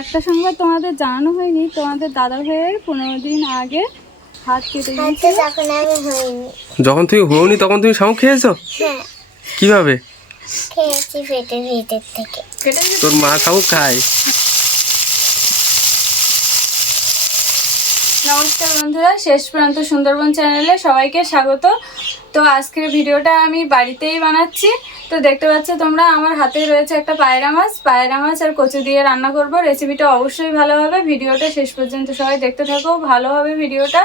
একটা সংবাদ তোমাদের জানানো হয়নি, তোমাদের দাদা ভাইয়ের 15 দিন আগে হাত কেটে গিয়েছে। যখন তুমি হওনি তখন তুমি শামুক খেয়েছো? হ্যাঁ কিভাবে খেয়েছি, পেটের ভিতর থেকে। তোর মা শামুক খায়? নমস্কার বন্ধুরা, শেষ পর্যন্ত সুন্দরবন চ্যানেলে সবাইকে স্বাগত। তো আজকের ভিডিওটা আমি বাড়িতেই বানাচ্ছি। তো দেখতে পাচ্ছ তোমরা, আমার হাতে রয়েছে একটা পায়রা মাছ আর কচু দিয়ে রান্না করব। রেসিপিটা অবশ্যই ভালো হবে, ভিডিওটা শেষ পর্যন্ত সবাই দেখতে থাকো, ভালো হবে ভিডিওটা।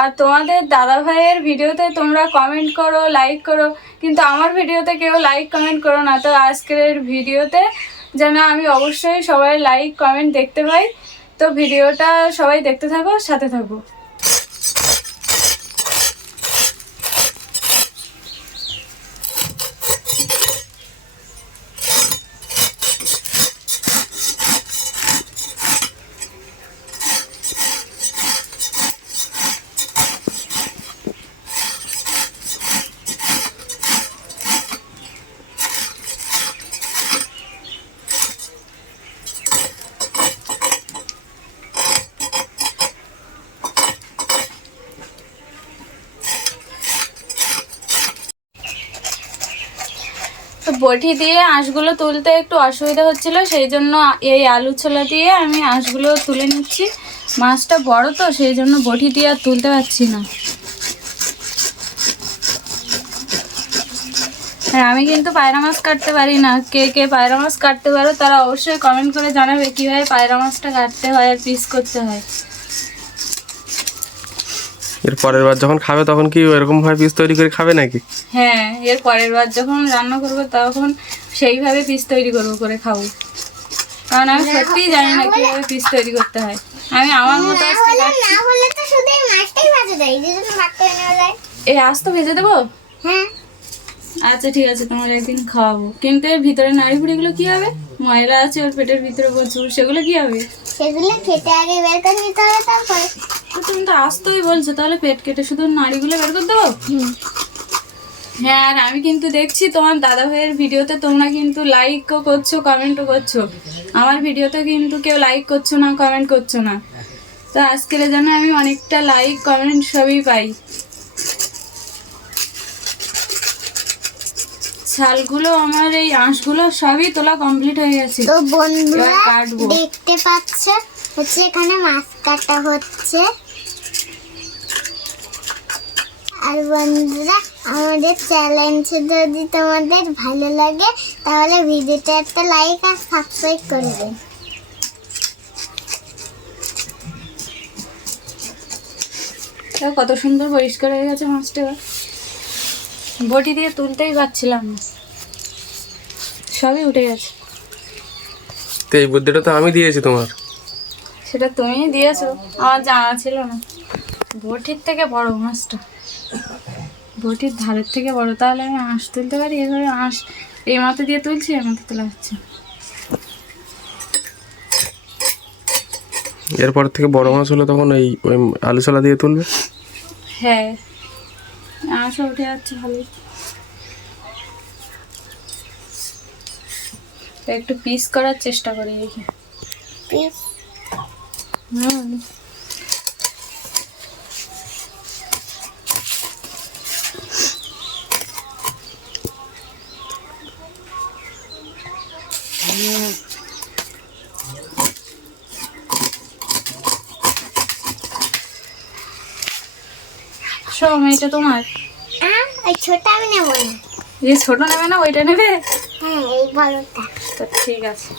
আর তোমাদের দাদা ভাইয়ের ভিডিওতে তোমরা কমেন্ট করো, লাইক করো, কিন্তু আমার ভিডিওতে কেউ লাইক কমেন্ট করো না। তো আজকের ভিডিওতে যেন আমি অবশ্যই সবাই লাইক কমেন্ট দেখতে পাই। তো ভিডিওটা সবাই দেখতে থাকো, সাথে থাকো। তো বটি দিয়ে আঁশগুলো তুলতে একটু অসুবিধা হচ্ছিল, সেই জন্য এই আলু ছোলা দিয়ে আমি আঁশগুলো তুলে নিচ্ছি। মাছটা বড় তো, সেই জন্য বটি দিয়ে আর তুলতে পারছি না। আর আমি কিন্তু পায়রা মাছ কাটতে পারি না। কে কে পায়রা মাছ কাটতে পারো তারা অবশ্যই কমেন্ট করে জানাবে কীভাবে পায়রা মাছটা কাটতে হয় আর পিস করতে হয়। এর পরের বার যখন খাবে তখন কি এরকম ভাবে পিস তৈরি করে খাবে নাকি? হ্যাঁ, এর পরের বার যখন রান্না করবো তখন সেইভাবে পিস তৈরি করবো, করে খাবো। কারণ আমি সত্যিই জানি না কীভাবে পিস তৈরি করতে হয়। আমি আমার মতো এই আজ তো ভেজে দেবো। হ্যাঁ আচ্ছা ঠিক আছে, তোমার একদিন খাওয়াবো। কিন্তু এর ভিতরে নাড়ি ফুড়িগুলো কি হবে? ময়লা আছে ওর পেটের ভিতরে প্রচুর, সেগুলো কি হবে? সেগুলো খেতে আগে বের করে নিতে হবে, তারপরে। তুমি তো আসতেই বলছো, তাহলে পেট কেটে শুধু নাড়িগুলো বের করে দেবো? হ্যাঁ, আর আমি কিন্তু দেখছি তোমার দাদা ভাইয়ের ভিডিওতে তোমরা কিন্তু লাইকও করছো, কমেন্টও করছো। আমার ভিডিওতে কিন্তু কেউ লাইক করছো না, কমেন্ট করছো না। তো আজকের জন্য আমি অনেকটা লাইক কমেন্ট সবই পাই। শালগুলো আমার এই আঁশগুলো সবই তোলা কমপ্লিট হয়ে গেছে। তো বন্ধুরা এবার কাটবো। দেখতে পাচ্ছ হচ্ছে এখানে মাছ কাটা হচ্ছে। আর বন্ধুরা, আমাদের চ্যালেঞ্জ যদি তোমাদের ভালো লাগে তাহলে ভিডিওটা একটা লাইক আর সাবস্ক্রাইব করবে। কত সুন্দর পরিষ্কার হয়ে গেছে মাছটা। বটি দিয়ে তুলতেই পারছিলাম না, সবই উঠে গেছে। তো এই বুদ্ধিটা তো আমি দিয়েছি তোমার। সেটা তুমিই দিয়েছো, আমার জানা ছিল না। বটির থেকে বড় মাছটা, বটির ধারের থেকে বড়। তাহলে আমি আঁশ তুলতে পারি? এভাবে আঁশ এই মাথা দিয়ে তুলছি, এই মাথা তোলা হচ্ছে। এরপর থেকে বড় মাছ হলে তখন ওই আলু ছোলা দিয়ে তুলবে। হ্যাঁ, আঁশও উঠে যাচ্ছে ভালোই। একটু পিস করার চেষ্টা করি দেখি। হুম, সব এটা তোমার। ওই ছোট আমি নেবো না। এই ছোট নেবে না, ওইটা নেবে? হ্যাঁ, এই বড়টা। তো ঠিক আছে।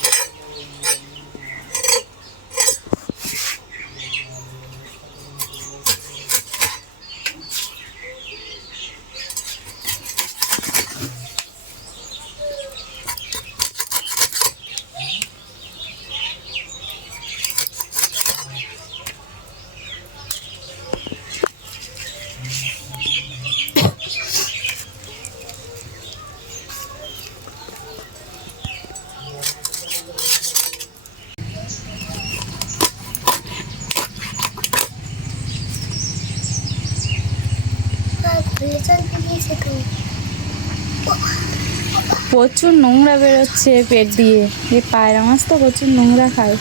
প্রচুর নোংরা বেরোচ্ছে পেট দিয়ে। এই পায়রা মাছ তো প্রচুর নোংরা খায়।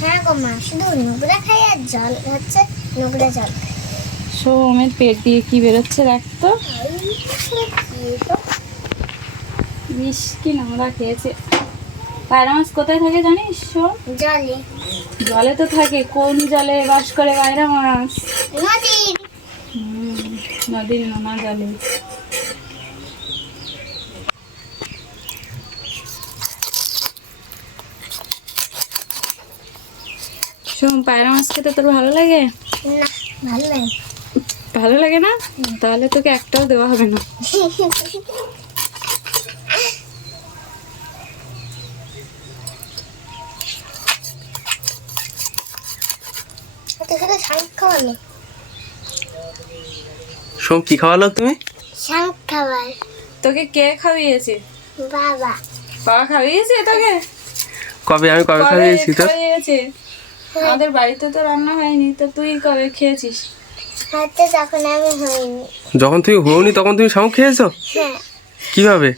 হ্যাঁ গো মা, শুধু নোংরা খাই আর জল হচ্ছে নোংরা জল খাই। সোমের পেট দিয়ে কি বেরোচ্ছে দেখতো। বিষ কি নোংরা খেয়েছে। পায়রা মাছ কোথায় থাকে জানিস সোম? জলে। জলে তো থাকে, কোন জলে বাস করে পায়রা মাছ? নদীর। নদীর নোনা জলে। সোম, পায়রা মাছ খেতে তোর ভালো লাগে? না, ভালো লাগে। ভালো লাগে না? তাহলে তোকে একটাও দেওয়া হবে না। তোকে শাঁখ খাওয়ালো। সোম কি খাওয়ালো তুমি? শাঁখ খাবার। তোকে কে খাইয়েছে? বাবা। বাবা খাইয়েছে তোকে? আমি কবে খাইয়েছি তো? খাইয়েছে। আমাদের বাড়িতে তো রান্না হয়নি, তো তুই কবে খেয়েছিস? হয়তো যখন আমি হইনি। যখন তুমি হওনি তখন তুমি শামুক খেয়েছো? হ্যাঁ, কিভাবে?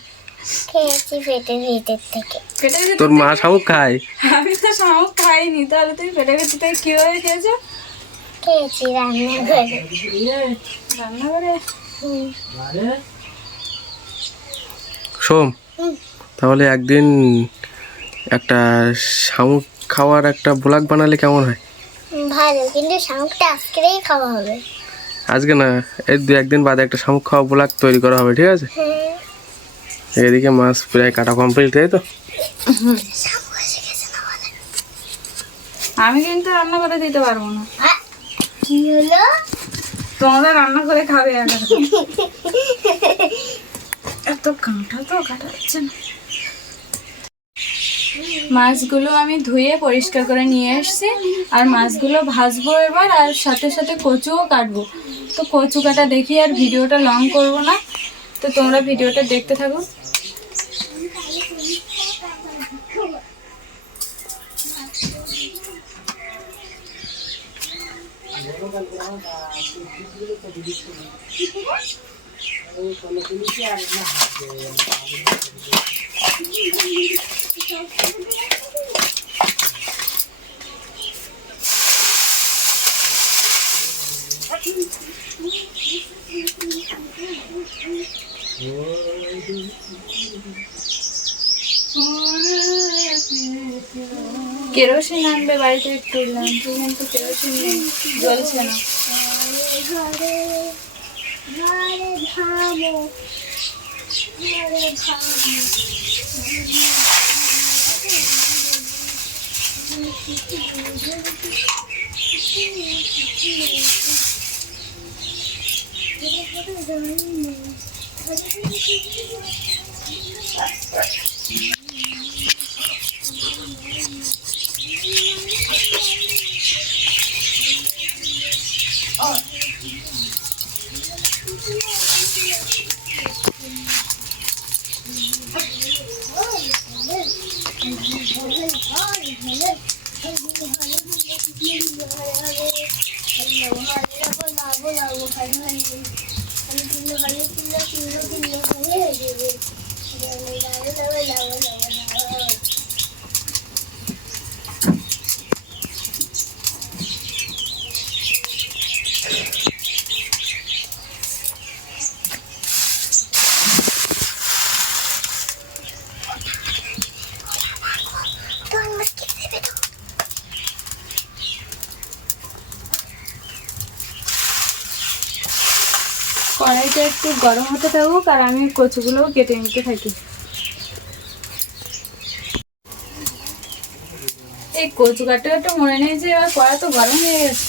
খেয়েছি পেটের ভিতর থেকে। পেটে ভেতর তোর মা শামুক খায়? আমি তো শামুক খাইনি, তাহলে তুই পেটে ভেতর থেকে কিভাবে খেয়েছো? খেয়েছি রান্না করে। রান্না করে? হুম। সোম, হুম। তাহলে একদিন একটা শামুক খাওয়ার একটা ব্লগ বানালে কেমন হয়? ভালো, কিন্তু শাঁখটা আজকেই খাওয়া হবে। আজকে না, এই 2-1 দিন বাদে একটা শামুক খাওয়া ব্লগ তৈরি করা হবে, ঠিক আছে? হ্যাঁ। এদিকে মাছ প্রায় কাটা কমপ্লিট, তাই তো? আমি কিন্তু রান্না করে দিতে পারবো না। কি হলো? তোমরা রান্না করে খাবে একা। এত কাঁটা তো কাটা যাচ্ছে না। মাছগুলো আমি ধুয়ে পরিষ্কার করে নিয়ে এসেছি, আর মাছগুলো ভাজবো এবার, আর সাথে সাথে কচুও কাটবো। তো কচু কাটা দেখি, আর ভিডিওটা লং করব না, তো তোমরা ভিডিওটা দেখতে থাকো। কেরোসিন আনবে বাড়িতে একটু, ল্যাম্পে কিন্তু কেরোসিন নেই, জ্বলছে না। ঘরে ঘরে ধামো, ঘরে ধামো। কড়াইটা একটু গরম হতে থাকুক, আর আমি কচুগুলোও কেটে নিতে থাকি। এই কচু কাটতে কাটতে মনে নিয়েছে, এবার কড়াই তো গরম হয়ে গেছে।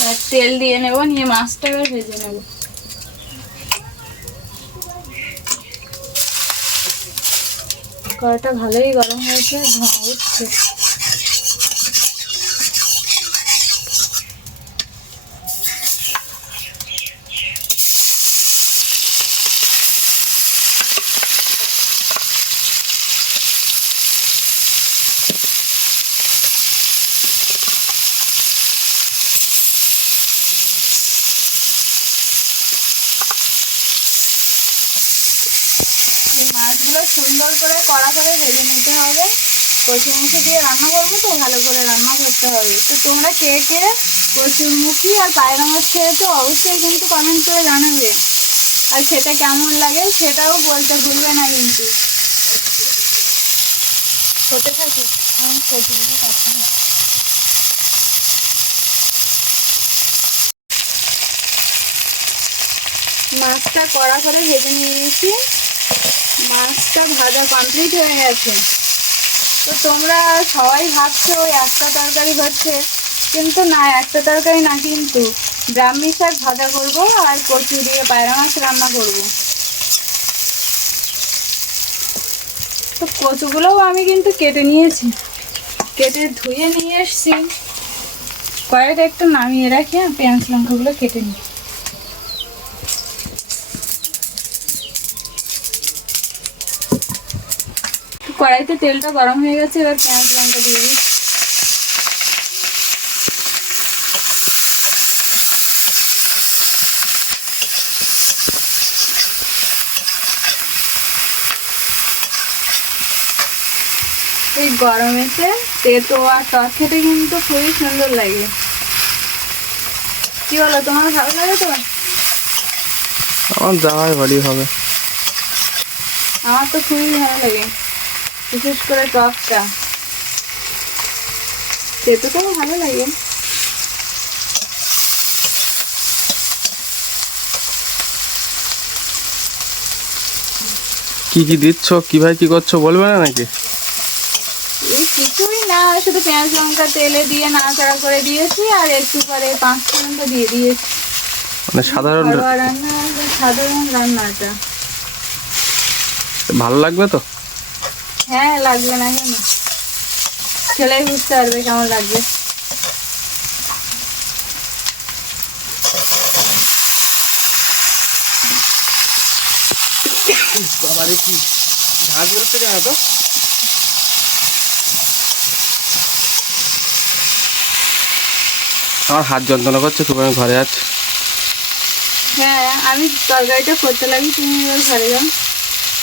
এবার তেল দিয়ে নেবো, নিয়ে মাছটা এবার ভেজে নেবো। কড়াইটা ভালোই গরম হয়েছে, ধোঁয়া উঠছে। মাছগুলো সুন্দর করে কড়া করে ভেজে নিতে হবে। কচুরমুখী দিয়ে রান্না করবো, তো ভালো করে রান্না করতে হবে। তো তোমরা কে কে কচুরমুখী আর পায়রা মাছ খেয়েছো অবশ্যই কিন্তু কমেন্ট করে জানাবে, আর সেটা কেমন লাগে সেটাও বলতে ভুলবে না কিন্তু। হতে থাকে আমি কচুগুলো কাটতে হবে। মাছটা কড়া করে ভেজে নিয়েছি, মাছটা ভাজা কমপ্লিট হয়ে গেছে। তো তোমরা সবাই ভাবছো একটা তরকারি হচ্ছে, কিন্তু না, একটা তরকারি না, কিন্তু ব্রাহ্মী শাক ভাজা করবো আর কচু দিয়ে পায়রা মাছ রান্না করব। তো কচুগুলোও আমি কিন্তু কেটে নিয়েছি, কেটে ধুয়ে নিয়ে এসছি। কড়াইটা একটু নামিয়ে রাখি, পেঁয়াজ লঙ্কাগুলো কেটে নিই। কড়াইতে তেলটা গরম হয়ে গেছে, এবার পেঁয়াজ লঙ্কা দিয়ে দিই। এই গরমেতে তেতো আর টক খেতে কিন্তু খুবই সুন্দর লাগে। কি বলো, তোমার ভালো লাগে তো? আমার যাওয়াই বাড়ি হবে। আমার তো খুবই ভালো লাগে, বিশেষ করে টকটা। তেতোটাও ভালো লাগে। কি কি দিচ্ছ, কিভাবে কি করছো বলবে না নাকি? এই কিছুই না, শুধু পেঁয়াজ লঙ্কা তেলে দিয়ে নাড়াচাড়া করে দিয়েছি, আর একটু পরে 5 ফোড়নটা দিয়ে দিয়েছি। মানে সাধারণ ঘরোয়া রান্না, সাধারণ রান্নাটা। ভালো লাগবে তো? হ্যাঁ, লাগবে না কেন, খেলেই বুঝতে পারবে কেমন লাগবে। বাবারে কি ঝাঁজ বেরোচ্ছে কেন তো? আমার হাত যন্ত্রণা করছে খুব, আমি ঘরে আছি। হ্যাঁ, আমি তরকারিটা করতে লাগি, তুমি এবার ঘরে যাও।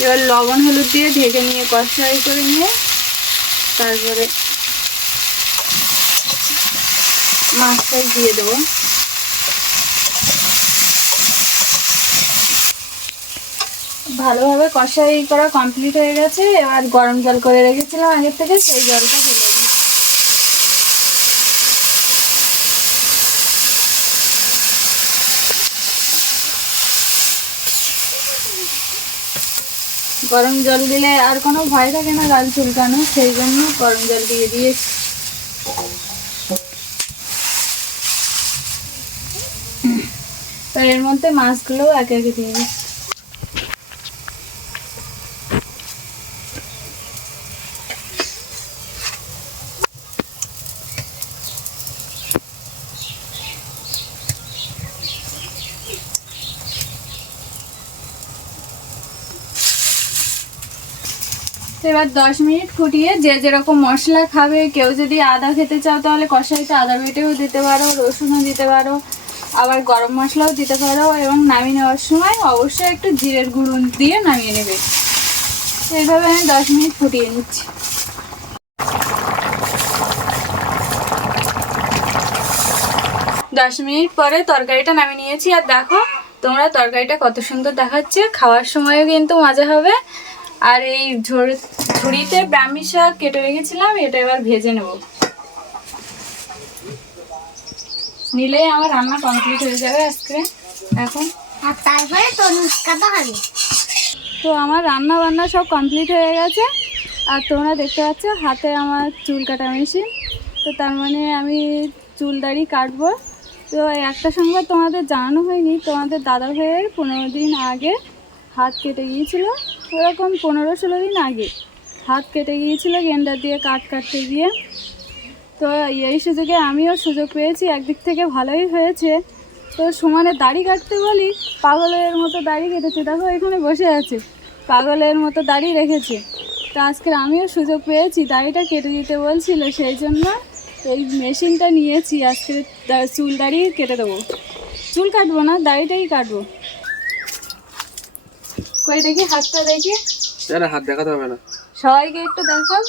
এবার লবণ হলুদ দিয়ে ঢেকে নিয়ে কষাই করে নিয়ে তারপরে মাছটাই দিয়ে দেবো। ভালোভাবে কষাই করা কমপ্লিট হয়ে গেছে। এবার গরম জল করে রেখেছিলাম আগের থেকে, সেই জলটা ঢেলে দিই। গরম জল দিলে আর কোনো ভয় থাকে না গাল চুলকানো, সেই জন্য গরম জল দিয়ে দিয়েছি। তো এর মধ্যে মাছগুলো একে একে দিয়ে দিচ্ছি। এবার 10 মিনিট ফুটিয়ে যে যেরকম মশলা খাবে, কেউ যদি আদা খেতে চাও তাহলে কষাইতে আদা বেটেও দিতে পারো, রসুনও দিতে পারো, আবার গরম মশলাও দিতে পারো, এবং নামিয়ে নেওয়ার সময় অবশ্যই একটু জিরের গুঁড়ো দিয়ে নামিয়ে নেবে। এইভাবে আমি 10 মিনিট ফুটিয়ে নিচ্ছি। দশ মিনিট পরে তরকারিটা নামিয়ে নিয়েছি, আর দেখো তোমরা তরকারিটা কত সুন্দর দেখাচ্ছে, খাওয়ার সময়ও কিন্তু মজা হবে। আর এই ঝুড়িতে ব্রাহ্মী শাক কেটে রেখেছিলাম, এটা এবার ভেজে নেব, নিলেই আমার রান্না কমপ্লিট হয়ে যাবে আজকে। এখন আর তারপরে তরমুজ কাটা হবে। তো আমার রান্না বান্না সব কমপ্লিট হয়ে গেছে, আর তোমরা দেখতে পাচ্ছ হাতে আমার চুল কাটা মেশিন। তো তার মানে আমি চুল দাড়ি কাটবো। তো একটা সংবাদ তোমাদের জানানো হয়নি, তোমাদের দাদা ভাইয়ের 15 দিন আগে হাত কেটে গিয়েছিল, ওরকম 15-16 দিন আগে হাত কেটে গিয়েছিল গেন্ডার দিয়ে কাটতে গিয়ে। তো এই সুযোগে আমিও সুযোগ পেয়েছি, একদিক থেকে ভালোই হয়েছে। তো সমানে দাড়ি কাটতে বলি, পাগলের মতো দাড়ি কেটেছে, দেখো এখানে বসে আছে, পাগলের মতো দাড়ি রেখেছে। তো আজকে আমিও সুযোগ পেয়েছি, দাড়িটা কেটে দিতে বলছিল, সেই জন্য এই মেশিনটা নিয়েছি। আজকে চুল দাড়ি কেটে দেবো, চুল কাটবো না, দাড়িটাই কাটবো। কই দেখি হাতটা, দেখি হাত দেখাতে হবে না, সবাইকে একটু দেখাও,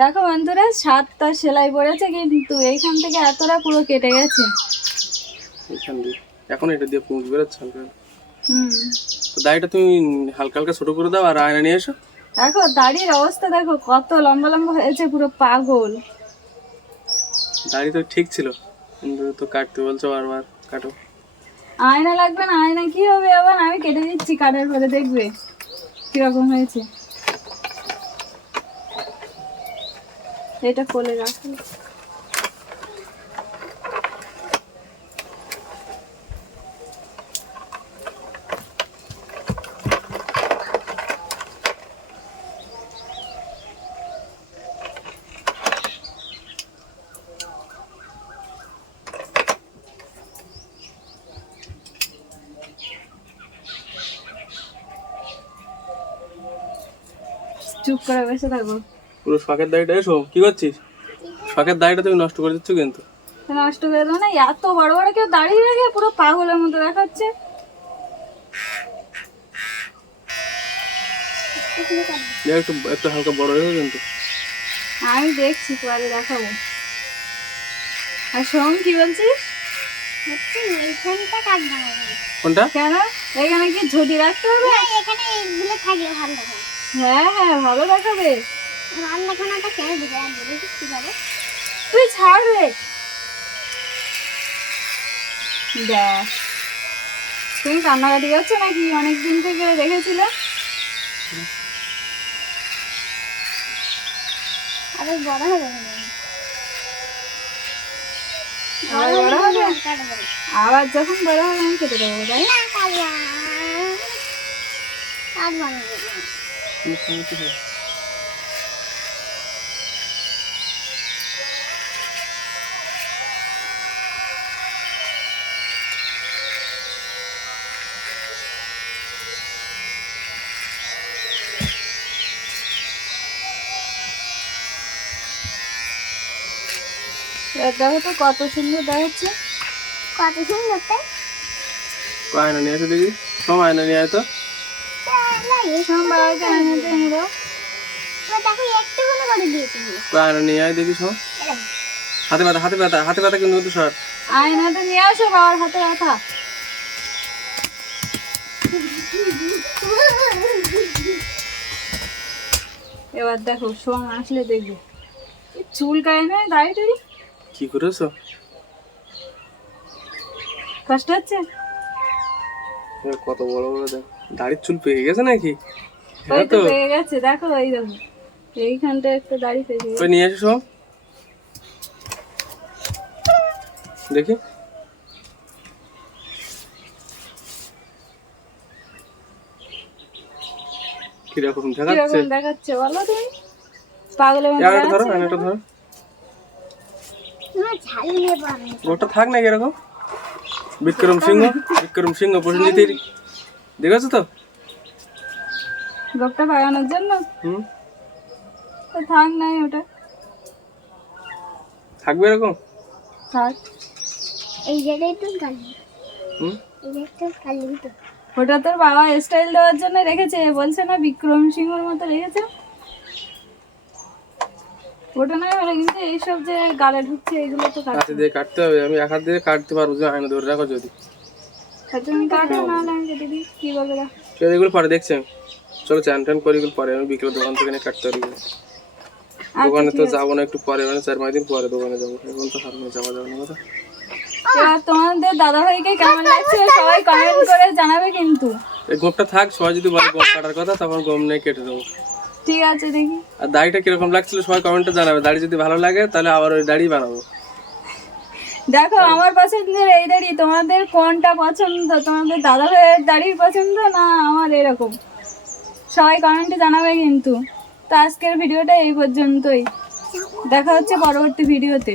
দেখো বন্ধুরা 7টা সেলাই পড়েছে, কিন্তু এইখান থেকে এতটা পুরো কেটে গেছে। এখান দিয়ে এখন এটা দিয়ে পুঁজ বেরোচ্ছে হালকা। হুম, তো দাড়িটা তুমি হালকা হালকা ছোট করে দাও আর আয়না নিয়ে এসো। দেখো দাড়ির অবস্থা দেখো কত লম্বা লম্বা হয়েছে, পুরো পাগল। দাড়ি তো ঠিক ছিল, কিন্তু তো কাটতে বলছো বারবার, কাটো। আয়না লাগবে না, আয়না কি হবে আবার, আমি কেটে দিচ্ছি, কাটার পরে দেখবে কিরকম হয়েছে। এটা কোলে রাখো। চুপ করে বসে থাকো। পুরো শখের দাড়িটা এসো, কি করছিস? শখের দাড়িটা তুমি নষ্ট করে দিচ্ছ কিন্তু। নষ্ট করে দেবো না, এত বড় বড় কেউ দাঁড়িয়ে রাখে, পুরো পাগলের মতো দেখাচ্ছে। দেখ একটু একটু হালকা বড় হয়ে কিন্তু। আমি দেখছি, পরে দেখাবো। আর শোন, কি বলছিস? হচ্ছে এইখানটা কাটবো না। কোনটা? কেন? এখানে কি ঝুটি রাখতে হবে? না, এখানে এইগুলো থাকলে ভালো দেখাবে। হ্যাঁ হ্যাঁ, ভালো দেখাবে। ভালো দেখানোটা কেন দিবে আর বলে কি যাবে? তুই ছাড় রে। দেখ, তুমি কান্নাকাটি করছো নাকি? অনেকদিন থেকে দেখেছিলে। আরে বড় হবে না। আবার বড় হবে? কাটবো না। আবার যখন বড় হবে আমি কেটে দেবো, তাই? না, কাটবো না। কাটবো না। এবার দেখো তো কত সুন্দর দেখাচ্ছে। কত সুন্দর তাই? আয়না নিয়ে আসো দেখি, সব আয়না নিয়ে আয় তো। সব বাবাকে আয়নাতে এনে দাও। দেখো একটুখানি করে দিয়েছি। আয়না নিয়ে আয় দেখি সব। হাতে ব্যথা, হাতে ব্যথা, হাতে ব্যথা কিন্তু তো সর। আয়নাতে নিয়ে আসো, বাবার হাতে ব্যথা। এবার দেখো সোম আসলে দেখবে চুল কায় না দাড়ি টাড়ি। কি করেছো? কষ্ট হচ্ছে? কত বড় বড় দেখ, দাড়ির চুল পেকে গেছে নাকি? ওই হ্যাঁ তো তো, পেয়ে গেছে, দেখো এই দেখো এইখানটা একটা দাড়ি পেকে গেছে। ওই নিয়ে এসো সব দেখি। কিরকম দেখাচ্ছে? কিরকম দেখাচ্ছে বলো তুমি? পাগলের মতো আয়নাটা ধরো, দেখাচ্ছে আয়নাটা না? ধরো। না, ঝাল নেবো আমি। গোটা থাক না এরকম। বিক্রম সিংহ, বিক্রম সিংহ প্রসেনজিতের দেখেছো তো? গোপটা পাকানোর জন্য হুম, তো থাক নাই, ওটা থাকবে এরকম। থাক। এই জায়গায় একটু কালি। হুম, এই জায়গাটা কালি তো। ওটা তোর বাবা স্টাইল দেওয়ার জন্য রেখেছে, বলছে না বিক্রম সিংহর মতো রেখেছে। ওটা নয় হলে কিন্তু এইসব যে গালে ঢুকছে এগুলো তো হাতে কাটছে। দিয়ে কাটতে হবে, আমি এক হাত দিয়ে কাটতে পারবো, যে আয়না ধরে রাখো যদি। তুমি কাটো, না হলে আমি কেটে দিই, কি বলবে? ঠিক আছে, এগুলো পরে দেখছি আমি। চলো চান টান করি, এগুলো পরে আমি বিকেলে দোকান থেকে নিয়ে কাটতে পারি। দোকানে তো যাবো না, একটু পরে, মানে 4-5 দিন পরে দোকানে যাবো, এখন তো হাত নিয়ে যাওয়া যাবে না কথা। এবার তোমাদের দাদা ভাইকে কেমন লাগছে সবাই কমেন্ট করে জানাবে কিন্তু। এই গোপটা থাক, সবাই যদি বলে গোপ কাটার কথা তখন গোম নিয়ে কেটে দেবো। ঠিক আছে, দেখি। আর দাড়িটা কিরকম লাগছিল সবাই কমেন্টে জানাবে, দাড়ি যদি ভালো লাগে তাহলে আবার ওই দাড়ি বানাবো। দেখো আমার পছন্দের এই দাড়ি, তোমাদের কোনটা পছন্দ? তোমাদের দাদা ভাইয়ের দাড়ির পছন্দ না আমার এরকম? সবাই কমেন্টে জানাবে কিন্তু। তো আজকের ভিডিওটা এই পর্যন্তই, দেখা হচ্ছে পরবর্তী ভিডিওতে।